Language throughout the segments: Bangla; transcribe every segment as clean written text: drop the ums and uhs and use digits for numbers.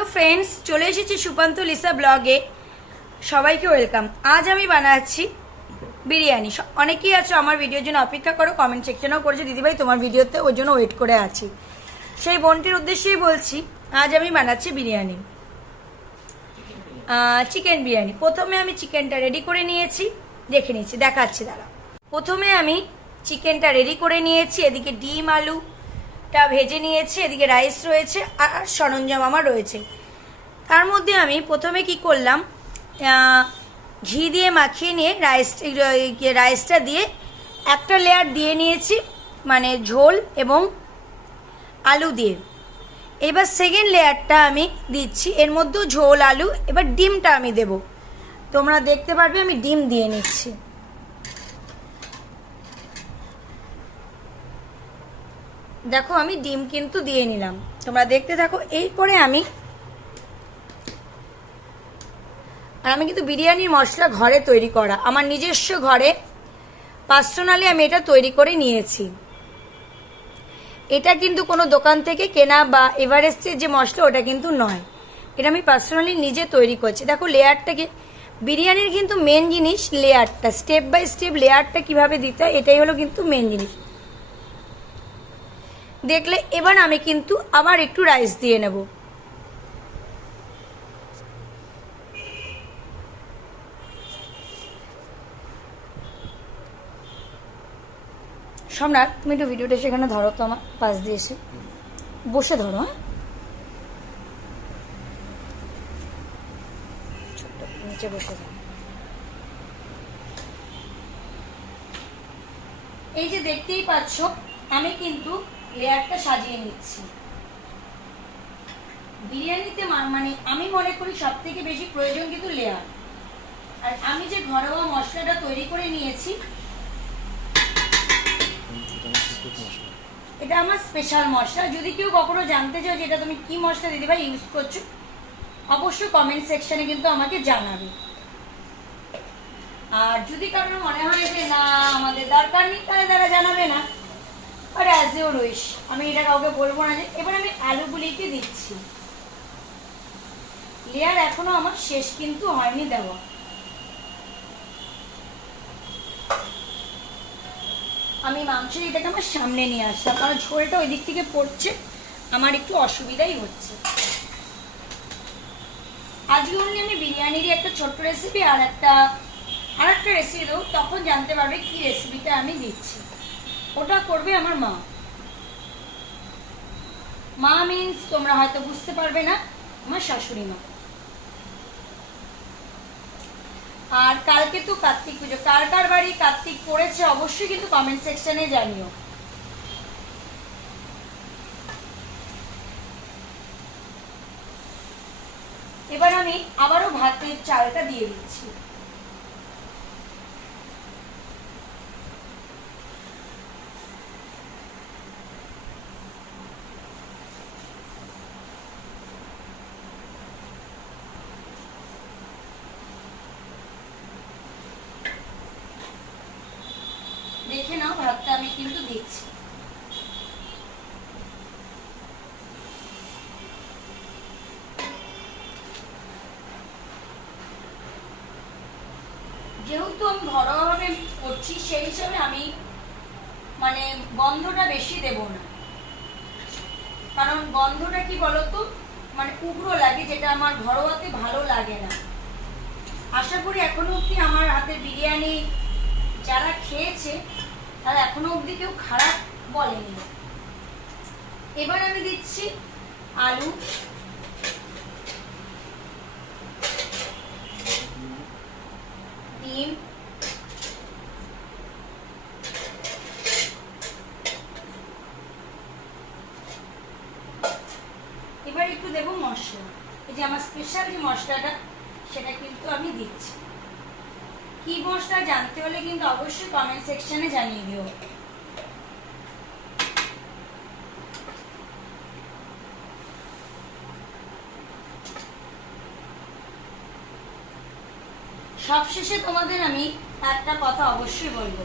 হ্যালো ফ্রেন্ডস, চলে এসেছি সুপান্ত লিসা ব্লগে। সবাইকে ওয়েলকাম। আজ আমি বানাচ্ছি বিরিয়ানি। অনেকেই আছো আমার ভিডিওর জন্য অপেক্ষা করো, কমেন্ট সেকশনেও করেছো দিদিভাই তোমার ভিডিওতে, ওই জন্য ওয়েট করে আছি। সেই বোনটির উদ্দেশ্যেই বলছি, আজ আমি বানাচ্ছি বিরিয়ানি, চিকেন বিরিয়ানি। প্রথমে আমি চিকেনটা রেডি করে নিয়েছি, দেখাচ্ছি দাঁড়া। প্রথমে আমি চিকেনটা রেডি করে নিয়েছি, এদিকে ডিম আলুটা ভেজে নিয়েছি, এদিকে রাইস রয়েছে আর সরঞ্জাম আমার রয়েছে। তার মধ্যে আমি প্রথমে কি করলাম, ঘি দিয়ে মাখিয়ে নিয়ে রাইসটা দিয়ে একটা লেয়ার দিয়ে নিয়েছি, মানে ঝোল এবং আলু দিয়ে। এবার সেকেন্ড লেয়ারটা আমি দিচ্ছি, এর মধ্যেও ঝোল আলু। এবার ডিমটা আমি দেব, তোমরা দেখতে পারবে আমি ডিম দিয়ে নিচ্ছি। দেখো আমি ডিম কিন্তু দিয়ে নিলাম, তোমরা দেখতে থাকো। এরপরে আমি কিন্তু বিরিয়ানির মশলা ঘরে তৈরি করা, আমার নিজস্ব ঘরে পার্সোনালি আমি এটা তৈরি করে নিয়েছি। এটা কিন্তু কোনো দোকান থেকে কেনা বা এভারেস্টের যে মশলা ওটা কিন্তু নয়, এটা আমি পার্সোনালি নিজে তৈরি করছি। দেখো লেয়ারটাকে, বিরিয়ানির কিন্তু মেন জিনিস লেয়ারটা, স্টেপ বাই স্টেপ লেয়ারটা কিভাবে দিতে হয় এটাই হলো কিন্তু মেন জিনিস। দেখলে এবার আমি কিন্তু আবার একটু রাইস দিয়ে নেব। সম্রাট, তুমি একটু ভিডিওটা সেখানে ধরো তো, আমার পাশ দিয়ে এসে বসে ধরো। হ্যাঁ, নিচে বসে ধরো। এই যে দেখতেই পাচ্ছ, আমি কিন্তু লেয়ারটা সাজিয়ে নিচ্ছি। বিরিয়ানিতে মানে আমি মনে করি সব থেকে বেশি প্রয়োজন কিন্তু লেয়ার। আর আমি যে ঘরোয়া মশলাটা তৈরি করে নিয়েছি, এটা আমার স্পেশাল মশলা। যদি কেউ কখনো জানতে চাও যে এটা তুমি কি মশলা দিদিভাই ইউজ করছো, অবশ্যই কমেন্ট সেকশনে কিন্তু আমাকে জানাবে। আর যদি কারোর মনে হয় যে না আমাদের দরকার নেই, তাহলে তারা জানাবে না, আর অ্যাজ ইউর উইশ, আমি এটা কাউকে বলবো না। যে এবার আমি আলুগুলিকে দিচ্ছি। লেয়ার এখনো আমার শেষ কিন্তু হয়নি দেওয়া। আমি মাংসের এটাকে আমার সামনে নিয়ে আসলাম, কারণ ঝোলটা ওই দিক থেকে পড়ছে, আমার একটু অসুবিধাই হচ্ছে। আজকে অনলি আমি বিরিয়ানিরই একটা ছোট্ট রেসিপি আর একটা রেসিপি দেবো, তখন জানতে পারবে কি রেসিপিটা আমি দিচ্ছি। ওটা করবে আমার মা মিন্স তোমরা হয়তো বুঝতে পারবে না, আমার শাশুড়ি মা। আর কালকে তো কার্তিক পুজো, কার কার বাড়ি কার্তিক পড়েছে অবশ্যই কিন্তু কমেন্ট সেকশনে জানিও। এবার আমি আবারও ভাতের চালটা দিয়ে দিচ্ছি। দেখে নাও, ভাতটা আমি কিন্তু দিচ্ছি। যেহেতু আমি ঘরোয়াভাবে করছি, সেই হিসাবে আমি মানে গন্ধটা বেশি দেব না, কারণ গন্ধটা কি বলতো মানে উগ্র লাগে, যেটা আমার ঘরোয়াতে ভালো লাগে না। আশা করি এখনো অব্দি আমার হাতের বিরিয়ানি যারা খেয়েছে তারা এখনো অব্দি কেউ খারাপ বলেনি। এবার আমি দিচ্ছি আলু, ডিম, এবার একটু দেবো মশলা। এই যে আমার স্পেশাল যে মশলাটা, সেটা কিন্তু আমি দিচ্ছি। কি মশলা জানতে হলে কিন্তু অবশ্যই কমেন্ট সেকশনে জানিয়ে দিও। সবশেষে তোমাদের আমি একটা কথা অবশ্যই বলবো,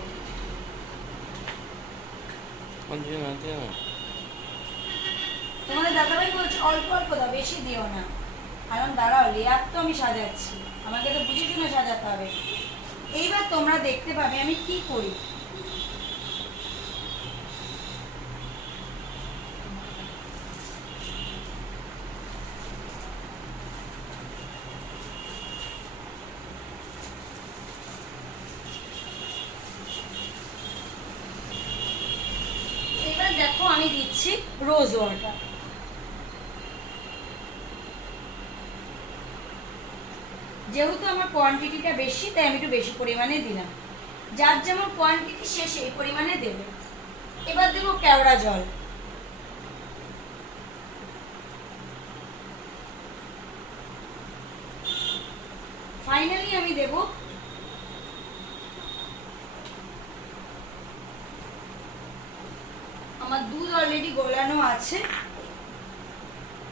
তোমাদের দাদাভাই বলছে অল্প অল্প দাও, বেশি দিও না। কারণ দাঁড়াও, লেয়ার তো আমি সাজাচ্ছি, আমাকে তো বুঝে শুনে সাজাতে হবে। এইবার তোমরা দেখতে পাবে আমি কি করি। এবার দেখো আমি দিচ্ছি রোজ ওয়াটার। যেহেতু আমার কোয়ান্টিটিটা বেশি, তাই আমি একটু বেশি পরিমাণে দিলাম। যার যেমন কোয়ান্টিটি সে সেই পরিমাণে দেবে। এবার দেবো কেওড়া জল। ফাইনালি আমি দেব আমার দুধ অলরেডি গোলানো আছে,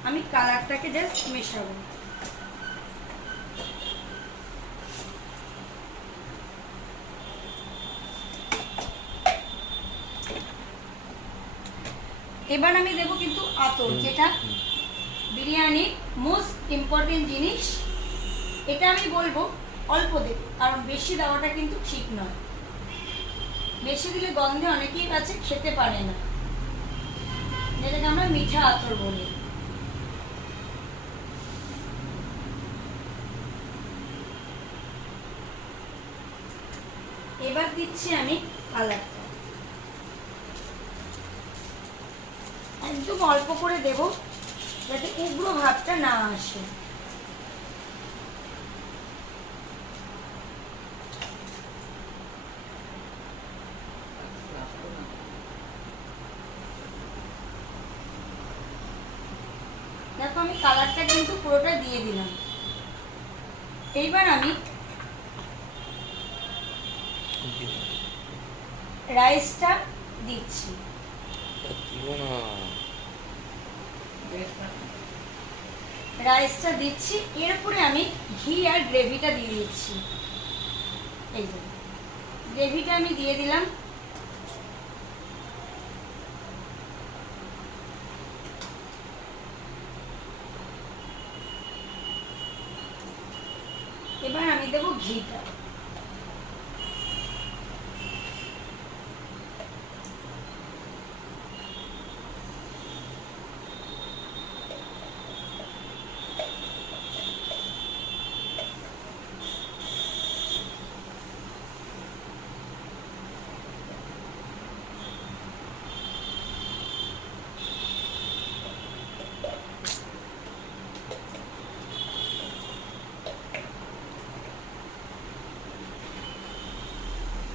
আমি কালারটাকে জাস্ট মেশাবো। এবার আমি দেব কিন্তু আতর, যেটা বিরিয়ানির মোস্ট ইম্পর্টেন্ট জিনিস। এটা আমি বলবো অল্প দেব, কারণ বেশি দেওয়াটা কিন্তু ঠিক নয়। বেশি দিলে গন্ধে অনেকেই আছে খেতে পারে না, যেটাকে আমরা মিঠা আতর বলি। এবার দিচ্ছি আমি কালারটা, একদম অল্প করে দেব, যাতে উগ্র ভাবটা না আসে। দেখো আমি কালারটা কিন্তু পুরোটা দিয়ে দিলাম। এইবার আমি রাইসটা দিচ্ছি। রাইসটা দিচ্ছি, এর উপরে আমি ঘি আর গ্রেভিটা দিয়ে দিচ্ছি। এই যে গ্রেভিটা আমি দিয়ে দিলাম। এবার আমি দেবো ঘিটা।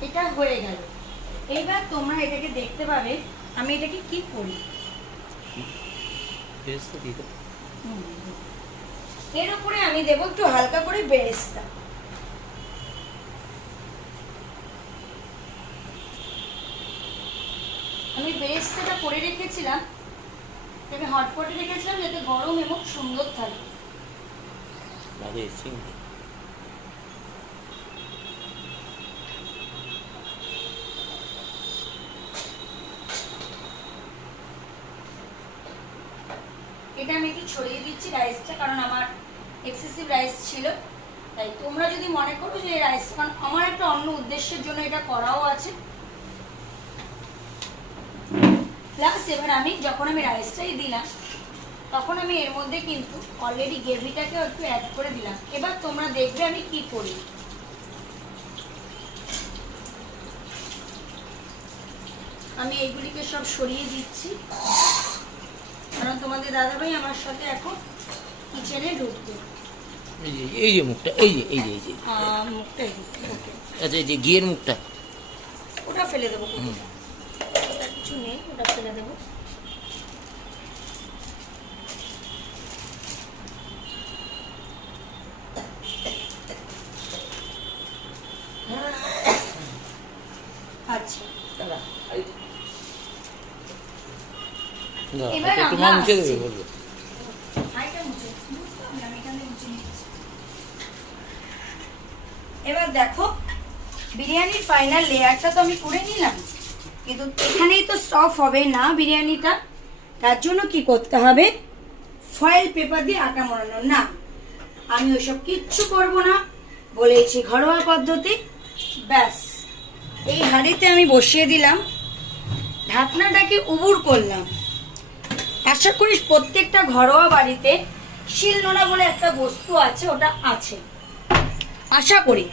এটা হয়ে গেল। এইবার তোমরা এটাকে দেখতে পাবে আমি এটাকে কি করি। এর উপরে আমি দেবো একটু হালকা করে বেরেস্তা। আমি বেরেস্তাটা করে রেখেছিলাম, আমি হটপটে রেখেছিলাম যাতে গরম এবং সুন্দর থাকে। এটা আমি একটু ছড়িয়ে দিচ্ছি রাইসটা, কারণ আমার এক্সেসিভ রাইস ছিল। তাই তোমরা যদি মনে করো যে এই রাইসটা, কারণ আমার একটা অন্য উদ্দেশ্যের জন্য এটা করাও আছে। প্লাস এবার আমি যখন আমি রাইসটাই দিলাম, তখন আমি এর মধ্যে কিন্তু অলরেডি গ্রেভিটাকেও একটু অ্যাড করে দিলাম। এবার তোমরা দেখবে আমি কি করি। আমি এইগুলিকে সব সরিয়ে দিচ্ছি, কারণ তোমাদের দাদাভাই আমার সাথে এখন কিচেনে ঢুকবে। এই যে মুখটা, এই যে এই যে এই যে মুখটা ওকে, আচ্ছা এই যে ঘিয়ের মুখটা ওটা ফেলে দেবো, ওটা কিছু নেই, ওটা ফেলে দেবো। আচ্ছা এবার একটু মা মুছে দেবে বলবো। এবার দেখো বিরিয়ানির ফাইনাল লেয়ারটা তো আমি করে নিলাম, কিন্তু এখানেই তো স্টপ হবে না বিরিয়ানিটা। তার জন্য কি করতে হবে, ফয়েল পেপার দিয়ে আটা মোড়ানো। না, আমি ওসব কিচ্ছু করব না, বলেছি ঘরোয়া পদ্ধতি। ব্যাস, এই হাঁড়িতে আমি বসিয়ে দিলাম, ঢাকনাটাকে উবুর করলাম। আশা করি প্রত্যেকটা ঘরোয়া বাড়িতে শিলনোড়া বলে একটা বস্তু আছে, ওটা আছে আশা করি।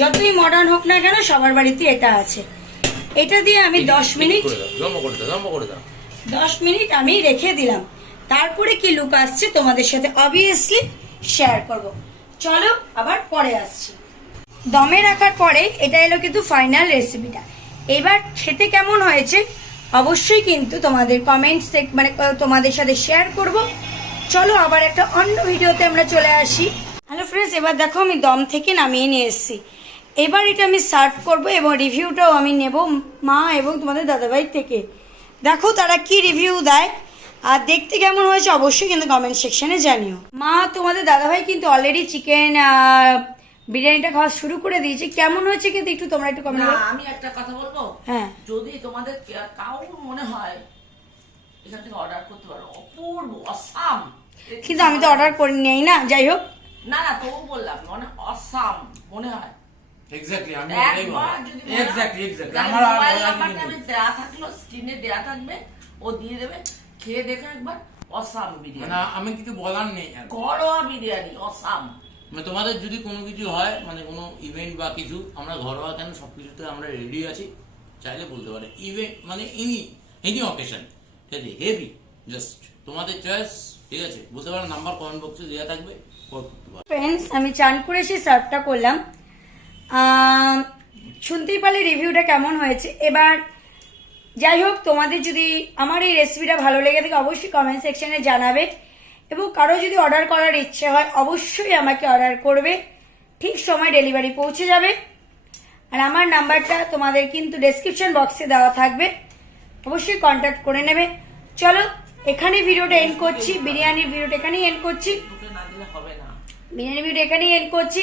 যতই মডার্ন হোক না কেন সবার বাড়িতে এটা আছে। এটা দিয়ে আমি 10 মিনিট 10 মিনিট আমি রেখে দিলাম। তারপরে কি লুক আসছে তোমাদের সাথে অবভিয়াসলি শেয়ার করব। চলো আবার পরে আসছি। দমে রাখার পরে এটা এলো কিন্তু ফাইনাল রেসিপিটা। এবার খেতে কেমন হয়েছে অবশ্যই কিন্তু তোমাদের কমেন্টস মানে তোমাদের সাথে শেয়ার করব। চলো আবার একটা অন্য ভিডিওতে আমরা চলে আসি। হ্যালো ফ্রেন্ডস, এবার দেখো আমি দম থেকে নামিয়ে নিয়ে এসেছি। এবার এটা আমি সার্ভ করব এবং রিভিউটাও আমি নেব মা এবং তোমাদের দাদাভাই থেকে। দেখো তারা কি রিভিউ দেয় আর দেখতে কেমন হয়েছে অবশ্যই কিন্তু কমেন্ট সেকশনে জানিও। মা তোমাদের দাদাভাই কিন্তু অলরেডি চিকেন বিরিয়ানিটা খাওয়া শুরু করে দিয়েছে। কেমন হয়েছে কিন্তু একটু তোমরা একটু কমেন্ট না, আমি একটা কথা বলবো। হ্যাঁ, যদি তোমাদের কাউর মনে হয় এখান থেকে অর্ডার করতে পারো, অপূর্ব অসাম। কিন্তু আমি তো অর্ডার করে নিই না, যাই হোক। না না, তবু বললাম মানে অসাম মনে হয়। এক্স্যাক্টলি আমি একবার যদি মনে হয়, এক্স্যাক্টলি তাহলে আমার আর মোবাইল বলার নাম্বারটা কিছু আমি নেই। দেয়া থাকলো, স্ক্রিনে দেয়া থাকবে, ও দিয়ে দেবে। খেয়ে দেখো একবার, অসাম বিরিয়ানি, মানে আমি কিছু বলার নেই আর। ঘরোয়া বিরিয়ানি অসাম। মানে তোমাদের যদি কোনো কিছু হয়, মানে কোনো ইভেন্ট বা কিছু, আমরা ঘরোয়া কেন সবকিছুতে আমরা রেডি আছি, চাইলে বলতে পারে। ইভেন্ট মানে এনি অকেশন, ঠিক আছে, হেভি, জাস্ট তোমাদের চয়েস, ঠিক আছে, বলতে পারো। নাম্বার কমেন্ট বক্সে দেওয়া থাকবে, কল করতে পারো। ফ্রেন্ডস, আমি চান করে এসে সার্ভটা করলাম। শুনতেই পারলে রিভিউটা কেমন হয়েছে। এবার যাই হোক, তোমাদের যদি আমার এই রেসিপিটা ভালো লেগে থাকে অবশ্যই কমেন্ট সেকশনে জানাবে এবং কারো যদি অর্ডার করার ইচ্ছে হয় অবশ্যই আমাকে অর্ডার করবে। ঠিক সময় ডেলিভারি পৌঁছে যাবে। আর আমার নাম্বারটা তোমাদের কিন্তু ডেসক্রিপশন বক্সে দেওয়া থাকবে, অবশ্যই কন্ট্যাক্ট করে নেবে। চলো এখানেই ভিডিওটা এন্ড করছি, বিরিয়ানির ভিডিওটা এখানেই এন্ড করছি, তোকে না দিলে হবে না। বিরিয়ানির ভিডিও এখানেই এন্ড করছি।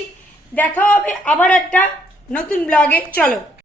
দেখা হবে আবার একটা নতুন ব্লগে। চলো।